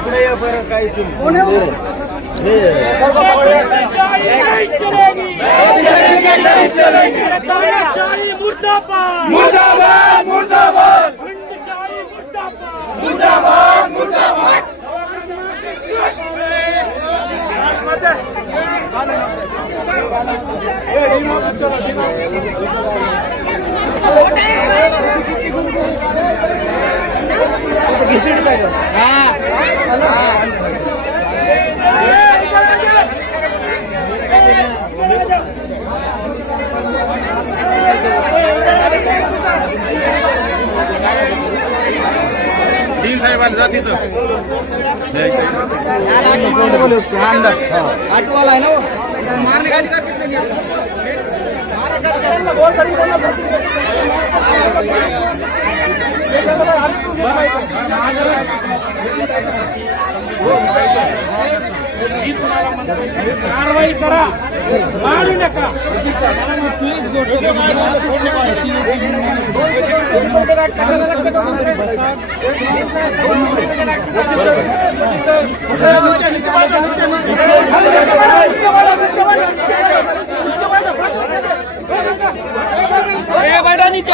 पुढे ये बरं काही मुर्दाबाद मुर्दाबाद मुर्दाबाद मुर्दाबाद मुर्दाबाद तीन साहेबांनी जा तिथं ऑटोवाला आहे ना मारणे का अधिकार कारवाई करा मारू नका बैठा नीचे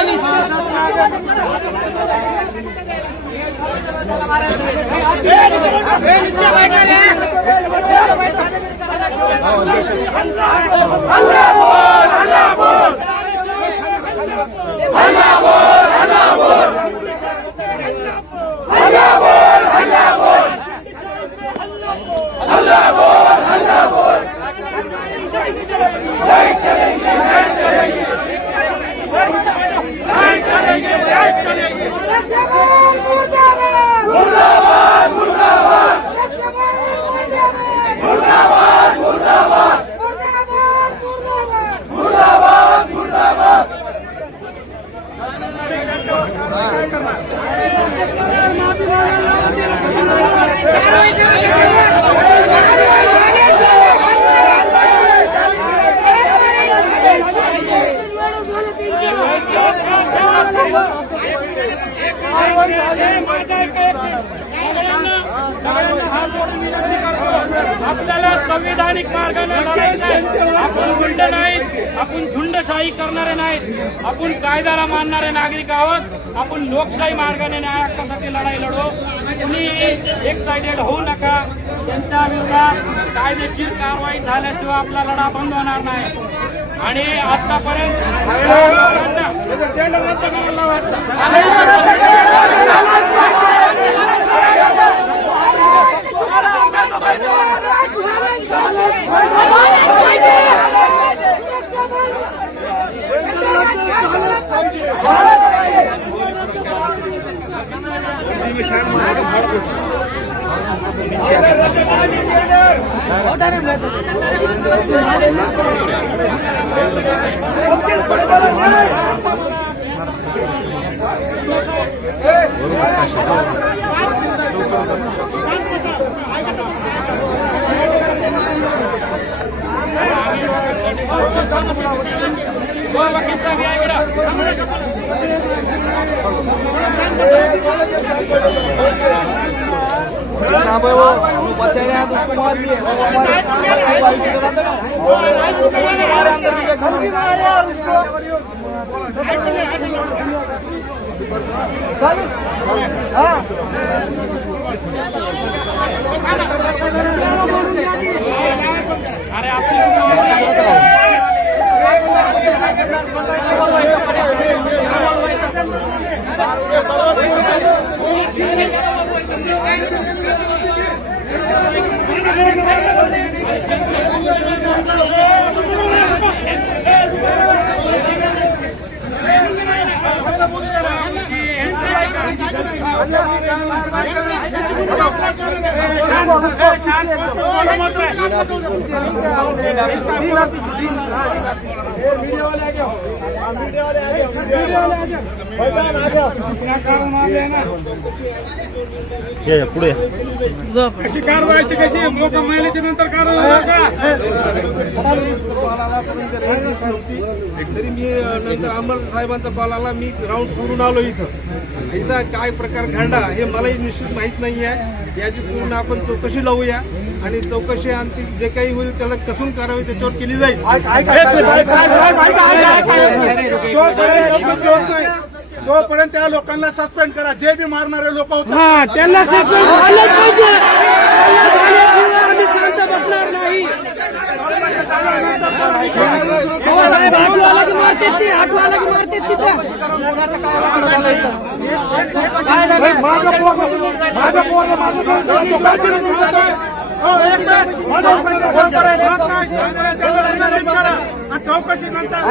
आपल्याला संविधानिक मार्गाने लढायचं. आपण गुंड नाहीत, आपण झुंडशाही करणारे नाहीत, आपण कायद्याला मानणारे नागरिक आहोत. आपण लोकशाही मार्गाने न्याय हक्कासाठी लढाई लढू. कुणी एक साइडेड होऊ नका. त्यांच्या विरोधात कायदेशीर कारवाई झाल्याशिवाय आपला लढा बंद होणार नाही. आणि आतापर्यंत अरे पुढे अशी कारवाई कशी लोक महिलेच्या नंतर तरी मी नंतर अंबरनाथ साहेबांचा कॉल आला. मी राऊंड सोडून आलो. इथं काय प्रकार घडला हे मलाही निश्चित माहीत नाही आहे. याची पूर्ण आपण चौकशी लावूया आणि चौकशी अंती जे काही होईल त्याला कसून कारवाई त्याच्यावर केली जाईल. तोपर्यंत त्या लोकांना सस्पेंड करा, जे बी मारणारे लोक होते त्यांना सस्पेंड झालंच पाहिजे. आम्ही शांत बसणार नाही. चौकशी नंतर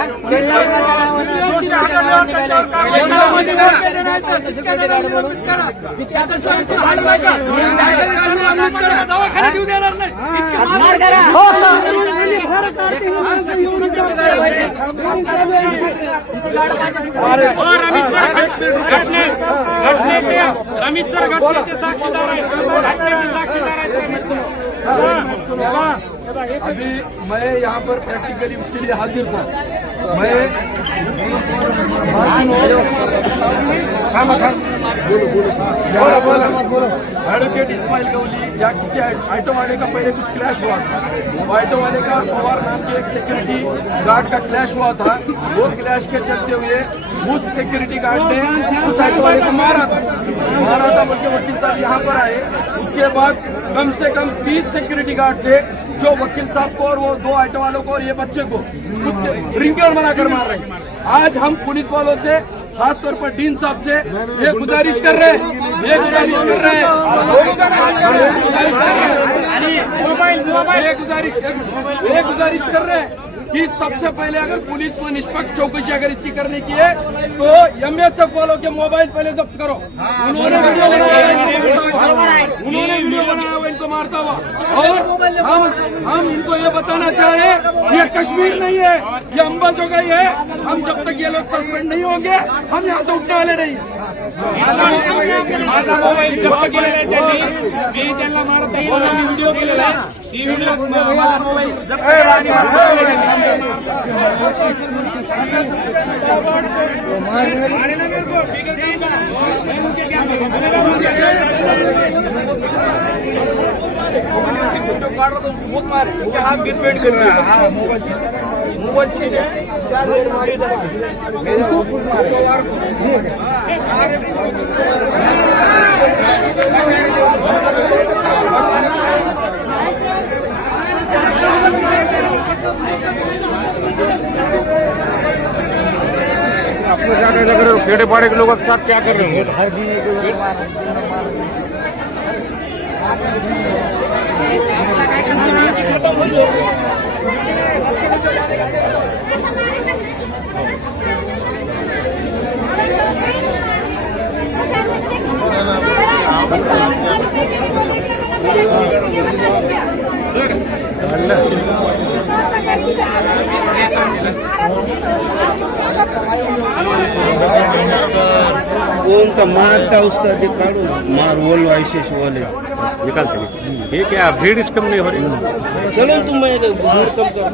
रमेश सर घटनेचे साक्षीदार आहेत. घटनेचे साक्षीदार आहेत रमेश सर. अभी मैं यहाँ पर प्रैक्टिकली उसके लिए हाजिर था. मैं एडवोकेट इस्माइल गौली या किसी ऑटो वाले का पहले कुछ क्लैश हुआ था. वो ऑटो वाले का पवार नाम के एक सिक्योरिटी गार्ड का क्लैश हुआ था. वो क्लैश के चलते हुए उस सिक्योरिटी गार्ड ने उस ऑटो वाले को मारा था बोल के वकील साहब यहाँ पर आए. उसके बाद कम से कम 30 सिक्योरिटी गार्ड थे जो वकील साहब को और वो 2 ऑटो वालों को और ये बच्चे को रिंगेर बनाकर मार रहे हैं. आज हम पुलिस वालों से खास तौर पर डीन साहब से ये गुजारिश कर रहे हैं कि सबसे पहले अगर पुलिस को निष्पक्ष चौकसी अगर इसकी करने की है तो MSF वालों के मोबाइल पहले जब्त करो. उन्होंने वीडियो बनाया हुआ इनको मारता हुआ. और हम इनको ये बताना चाहें ये कश्मीर नहीं है, ये अंबाजोगाई है. हम जब तक ये लोग सस्पेंड नहीं होंगे हम यहाँ से उठने वाले नहीं. माझा मोबाईल जप्त केलेला आहे त्यांनी. मी त्यांना मारत व्हिडिओ केलेला आहे. ही व्हिडिओ माझा मोबाईल जप्त हाथ गिर पेट कर रहा है. मोबाइल छीने 4 लोग मारे अपने क्या कर रहे हो? पेड़े पाड़े के लोगों के साथ क्या कर रहे हो? हर दिन कौन का मारता उसका दिखाड़ो मार बोलो ऐसे वाले निकालते. ये क्या भीड़ कम नहीं हो रही? चलो तुम मैं भीड़ कम कर.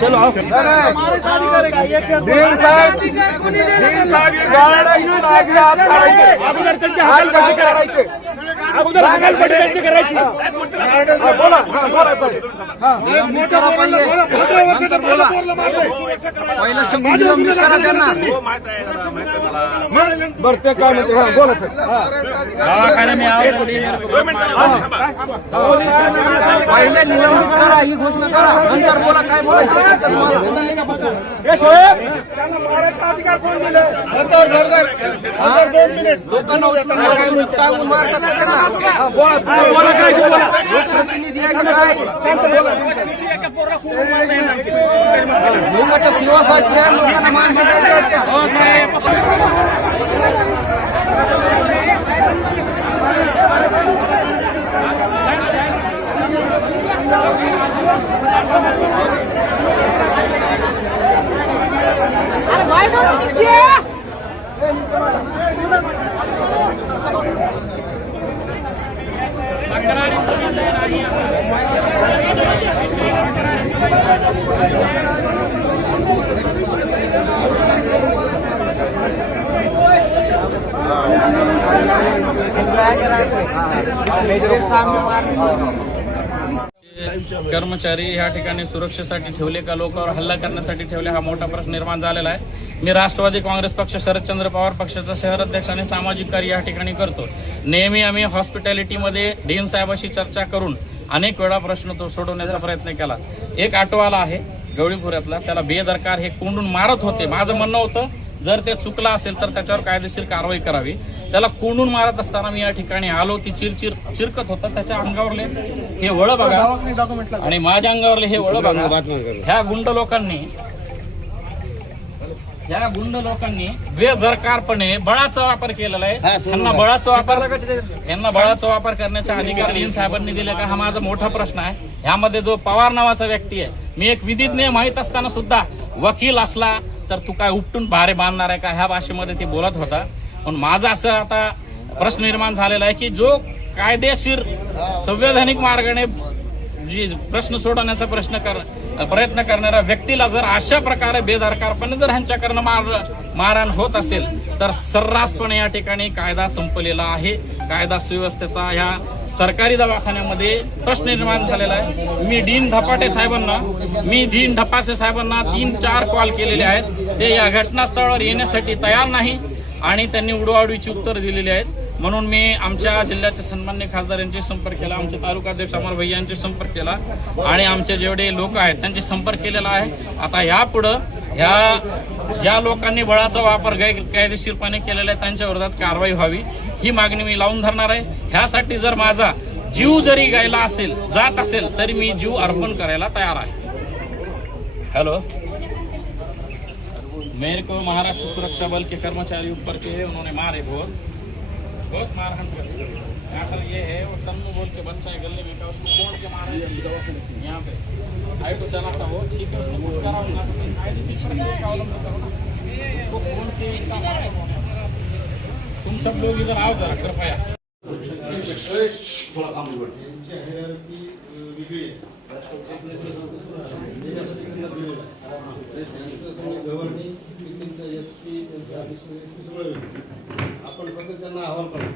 चलो आओ. बरं ते काय म्हणते बोला सर. पहिले निलंबित करा, ही घोषणा करा, नंतर बोला काय बोलायचं. अधिकार कोण दिले? लोकांना उचलून मारतात ना. लोकप्रतिनिधी आहे का काय? लोकांच्या सेवासाठी आहे, लोकांना माणसासाठी आहे का? हो साहेब. अरे भाई तो नीचे तक्रारी विषय नाही आहे. कर्मचारी ह्या ठिकाणी सुरक्षेसाठी ठेवले का लोकांवर हल्ला करण्यासाठी ठेवले, हा मोठा प्रश्न निर्माण झालेला आहे. मी राष्ट्रवादी काँग्रेस पक्ष शरदचंद्र पवार पक्षाचा शहर अध्यक्ष आणि सामाजिक कार्य या ठिकाणी करतो. नेहमी आम्ही हॉस्पिटॅलिटीमध्ये डीन साहेबाशी चर्चा करून अनेक वेळा प्रश्न तो सोडवण्याचा प्रयत्न केला. एक ऑटोवाला आहे गवळीपुऱ्यातला, त्याला बेदरकार हे कोंडून मारत होते. माझं म्हणणं होतं जर ते चुकला असेल तर त्याच्यावर कायदेशीर कारवाई करावी. त्याला कोंडून मारत असताना मी या ठिकाणी आलो, ती चिरकत होता. त्याच्या अंगावरले हे वळ बघा आणि माझ्या अंगावरले हे वळ बघा. ह्या गुंड लोकांनी बेदरकारपणे बळाचा वापर केलेला आहे. यांना बळाचा वापर करण्याचा अधिकार डीन साहेबांनी दिले का, हा माझा मोठा प्रश्न आहे. ह्यामध्ये जो पवार नावाचा व्यक्ती आहे, मी एक विधिज्ञ माहीत असताना सुद्धा वकील असला तर तू काय उपटून भारे बांधणार आहे का, ह्या भाषेमध्ये ती बोलत होता. पण माझा असं आता प्रश्न निर्माण झालेला आहे की जो कायदेशीर संवैधानिक मार्गाने जी प्रश्न सोडवण्याचा प्रयत्न करणाऱ्या व्यक्तीला जर अशा प्रकारे बेदरकारपणे जर ह्यांच्याकडनं मारहाण होत असेल तर सर्रासपणे या ठिकाणी कायदा संपलेला आहे. कायदा सुव्यवस्थेचा ह्या सरकारी दवाखान्यामध्ये प्रश्न निर्माण झालेला आहे. मी डीन धपासे साहेबांना 3-4 कॉल केलेले आहेत. ते या घटनास्थळावर येण्यासाठी तयार नाही आणि त्यांनी उडवाउडवीची उत्तर दिलेली आहेत. म्हणून मी आमच्या जिल्ह्याचे सन्माननीय खासदार यांचे संपर्क केला, आमचे तालुकाध्यक्ष अमर भैया यांचे संपर्क केला आणि आमचे जेवढे लोक आहेत त्यांचे संपर्क केलेला आहे. आता यापुढं ज्या लोकांनी बळाचा वापर गैरकायदेशीरपणे केलेला आहे त्यांच्या विरोधात कारवाई व्हावी ही मागणी मी लावून धरणार आहे. ह्यासाठी जर माझा जीव जरी जात असेल तरी मी जीव अर्पण करायला तयार आहे. हेलो, मेरे को महाराष्ट्र सुरक्षा बल के कर्मचारी ऊपर के उन्होंने मारे, बहुत मारहान करते. आखिर ये है वो तन्नू बोल के बच्चा है गले में का, उसको कोड़ के मारा यहाँ पे आइटो चलाता हो, ठीक है, उसको कुछ करा होगा, कायदेशीर प्रक्रिया का अवलंबन करो ना, उसको कोड़ के इतना मारा. तुम सब लोग इधर आओ जरा कृपया. आपण फक्त त्यांना अहवाल करू.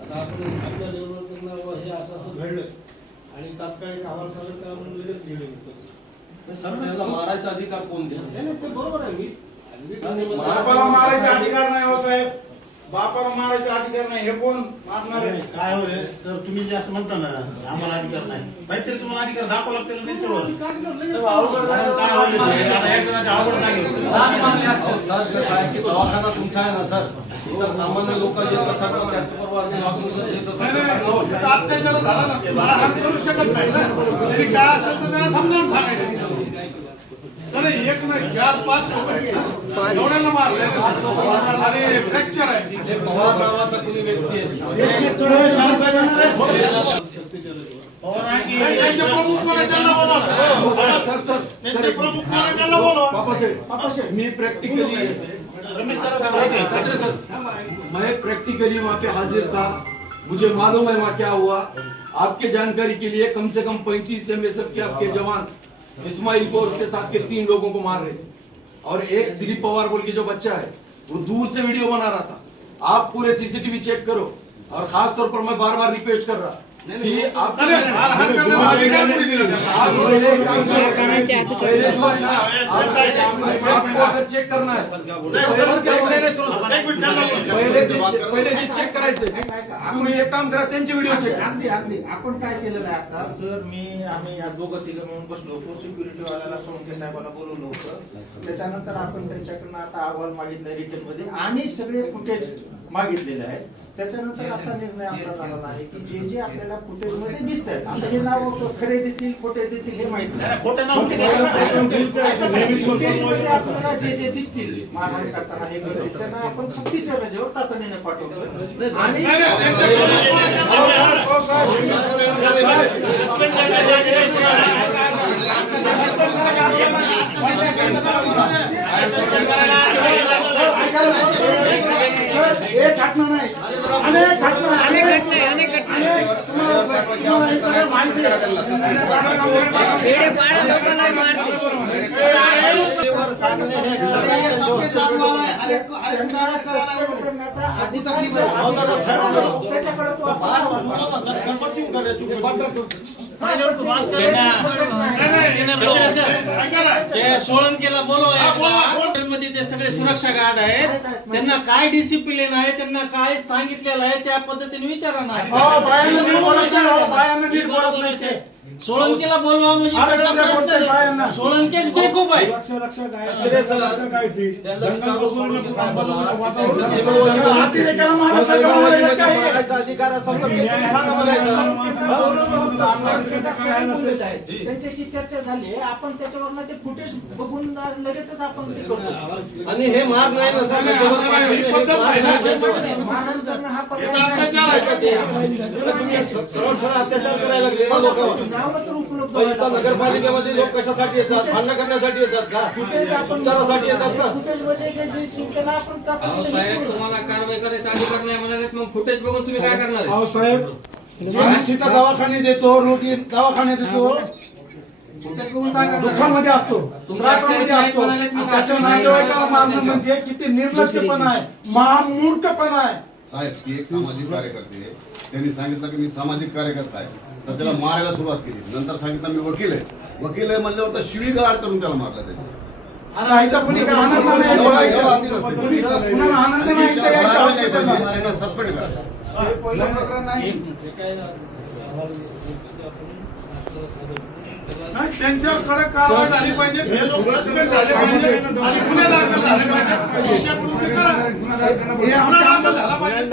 आता आपण आपल्या लेवलवर त्यांना हे असं घडलं आणि तात्कालिक अहवाल सादर करा म्हणून लगेच गेले. त्याला मारायचा अधिकार कोण द्या? नाही ते बरोबर आहे. बापाला मारायचा अधिकार नाही हो साहेब, बापाला मारायचा अधिकार नाही. हे कोण मारणार आहे? काय होय सर, तुम्ही जे असं म्हणता ना आम्हाला अधिकार नाही, काहीतरी तुम्हाला अधिकार दाखवा लागतील ना त्यांच्यावर. काय होईल आता एक जणांच्या आवड नाही दवाखाना तुमचा आहे ना सर, इतर सामान्य लोक अत्याचार झाला ना, मारहाण करू शकत नाही ना. तरी काय असेल तर त्यांना समजावून सांगायचं. नाही, एक नाही 4-5 लोक आहेत ना, एवढ्यांना मारले आणि फ्रॅक्चर आहे. पवार नावाचा कोणी व्यक्ती आहे त्यांचे प्रमुख कोण आहे त्यांना बोलवा. त्यांचे प्रमुख कोण आहे त्यांना बोलवा. मैं प्रैक्टिकली वहाँ पे हाजिर था, मुझे मालूम है वहाँ क्या हुआ. आपके जानकारी के लिए कम से कम 35 MSF के आपके जवान इस्माइल को और उसके साथ के 3 लोगों को मार रहे थे. और एक दिलीप पवार बोल के जो बच्चा है वो दूर से वीडियो बना रहा था. आप पूरे CCTV चेक करो. और खास तौर पर मैं बार बार रिक्वेस्ट कर रहा कि आप पहले जो है ना आपको अगर चेक करना है पहिले जे चेक करायचं तुम्ही एक काम करा, त्यांचे व्हिडिओ चेक. अगदी आपण काय केलेलं आहे आता सर, आम्ही या दोघं तिघं म्हणून बसलो होतो. सिक्युरिटी वाल्याला सोनके साहेबांना बोलवलं होतं. त्याच्यानंतर आपण त्यांच्याकडनं आता अहवाल मागितला रिटर्न मध्ये आणि सगळे फुटेज मागितलेले आहेत. त्याच्यानंतर असा निर्णय आपला झालेला आहे की जे जे आपल्याला फुटेज मध्ये दिसत आहेत, आता हे नाव खरे देतील खोटे देतील हे माहित नाही. फुटेज मध्ये आपल्याला जे जे दिसतील मारहाण करताना हे त्यांना आपण सक्तीच्या रजेवर तातडीने पाठवतो. आणि एक घटना नाही, अनेक घटना माहिती सबके साथ वाला है, हर एक को हर एक नाराज कराना है वो। करण्याचा अधिकार आहे. त्याच्याकडे तो सोळंकेला बोलवा मध्ये ते सगळे सुरक्षा गार्ड आहेत, त्यांना काय डिसिप्लिन आहे, त्यांना काय सांगितलेलं आहे त्या पद्धतीने विचारा ना. सोळंकेला बोलवा म्हणजे सगळं प्रश्न. सोळंकेच बेकूफ आहे. त्यांच्याशी चर्चा झाली आहे. आपण त्याच्यावर ते फुटेज बघून लगेचच आपण ते करतो. आणि हे मार्ग नाही ना नाही, नाही, असं नाही, ही पद्धत नाही ना. मारहाण करणं हा हे पर्याय तर नाही. अत्याचार आहे. तुम्ही सरळ सरळ अत्याचार करायला लागले ना लोकांवर. नावं तर उपलब्ध पण इथं नगरपालिकेमध्ये लोक कशासाठी येतात? भांडण करण्यासाठी येतात का? उपचारासाठी येतात ना? फुटेज म्हणजे जे शिंकेला आपण साहेब तुम्हाला कारवाई करायचा अधिकार नाही म्हणाले, मग फुटेज बघून तुम्ही काय करणार आहे? अहो साहेब, आम्ही तिथं दवाखाने देतो, रोगी दवाखाने देतो, फुटेज बघून काय करणार? दुःखामध्ये असतो, त्रासामध्ये असतो. आणि त्याच्या नातेवाईकाला मारणं म्हणजे किती निर्लज्जपणा आहे, महामूर्खपणा आहे. साहेब की एक सामाजिक कार्यकर्ते आहे. त्यांनी सांगितलं की मी सामाजिक कार्यकर्ता आहे, तर त्याला मारायला सुरुवात केली. नंतर सांगितलं मी वकील आहे म्हणल्यावर तर शिवी गाड करून त्याला मारलं त्यांनी. आणि इथं कुणी काय आनंदाने यायचं कुणी- कुणाला आनंदाने यायचं यायचं हॉस्पिटलला. त्यांना सस्पेंड करा. पहिलं प्रकरण नाही. नाही, त्यांच्यावर कडक कारवाई झाली पाहिजे. हे लोक सस्पेंड झाले पाहिजे आणि गुन्हे दाखल झाले पाहिजे. त्यांच्याकडून ते करा. गुन्हा दाखल झाला पाहिजे.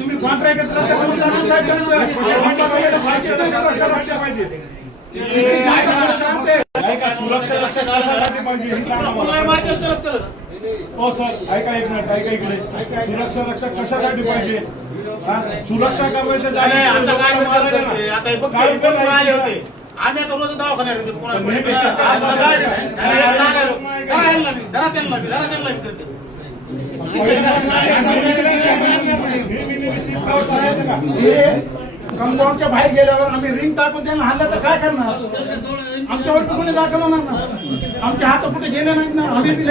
तुम्ही कॉन्ट्रॅक्ट रद्द करून टाका साहेब त्यांचं. आपल्याला पाहिजे नाही सुरक्षा रक्षा पाहिजे. सुरक्षा रक्षा कशासाठी पाहिजे हे सांगा मला. गुन्हे मार्ग चलत चलत. हो सर, ऐका एक मिनिट, ऐका इकडे. सुरक्षा रक्षा कशासाठी पाहिजे? हा? सुरक्षा करायचं नाही, नाही, आता काय करतात ते? आता हे बघ, ते रिपोर्ट पण आले होते. आम्ही आता रोज दवाखान्यात येतो. कोणाला कोणी पैसे असतात. आता काय नाही. आणि एक सांगायलो. धरा यांना बी, धरा त्यांना बी, धरा त्यांना बी करते. कंपाऊंडच्या बाहेर गेल्यावर आम्ही रिंग टाकून त्यांना हल्ला तर काय करणार? आमच्यावर कोणी दाखल होणार ना. आमचे हात कुठे गेले नाहीत ना. आम्ही बी